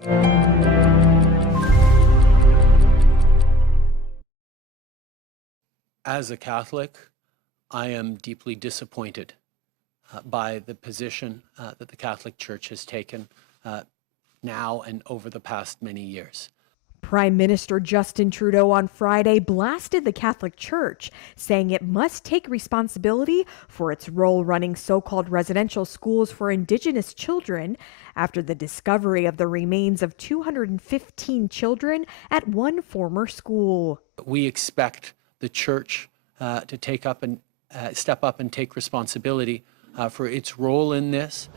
As a Catholic, I am deeply disappointed by the position that the Catholic Church has taken now and over the past many years. Prime Minister Justin Trudeau on Friday blasted the Catholic Church, saying it must take responsibility for its role running so-called residential schools for Indigenous children after the discovery of the remains of 215 children at one former school. We expect the Church to take up and step up and take responsibility for its role in this.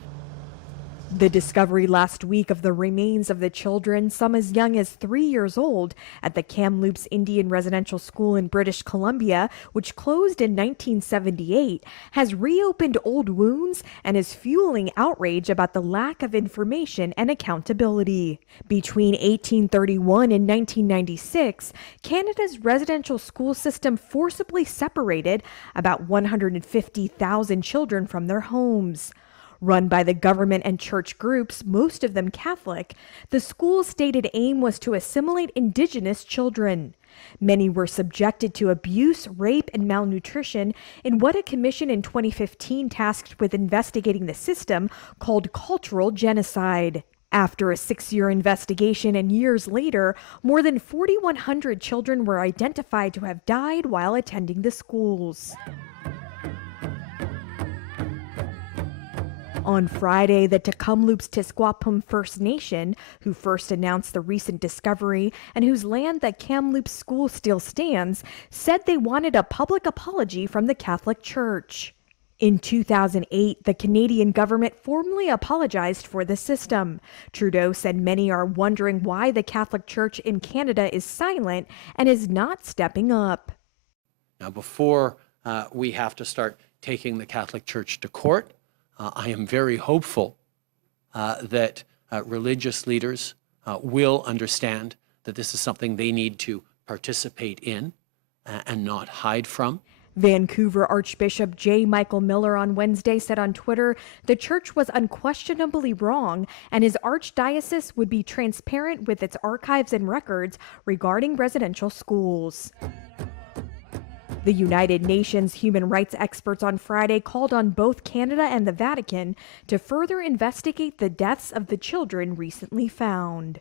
The discovery last week of the remains of the children, some as young as 3 years old, at the Kamloops Indian Residential School in British Columbia, which closed in 1978, has reopened old wounds and is fueling outrage about the lack of information and accountability. Between 1831 and 1996, Canada's residential school system forcibly separated about 150,000 children from their homes. Run by the government and church groups, most of them Catholic, the school's stated aim was to assimilate Indigenous children. Many were subjected to abuse, rape, and malnutrition in what a commission in 2015 tasked with investigating the system called cultural genocide. After a 6-year investigation and years later, more than 4,100 children were identified to have died while attending the schools. On Friday, the Tk'emlúps-Tisquapum First Nation, who first announced the recent discovery and whose land the Kamloops school still stands, said they wanted a public apology from the Catholic Church. In 2008, the Canadian government formally apologized for the system. Trudeau said many are wondering why the Catholic Church in Canada is silent and is not stepping up. Now, before we have to start taking the Catholic Church to court, I am very hopeful that religious leaders will understand that this is something they need to participate in and not hide from. Vancouver Archbishop J. Michael Miller on Wednesday said on Twitter the church was unquestionably wrong and his archdiocese would be transparent with its archives and records regarding residential schools. The United Nations human rights experts on Friday called on both Canada and the Vatican to further investigate the deaths of the children recently found.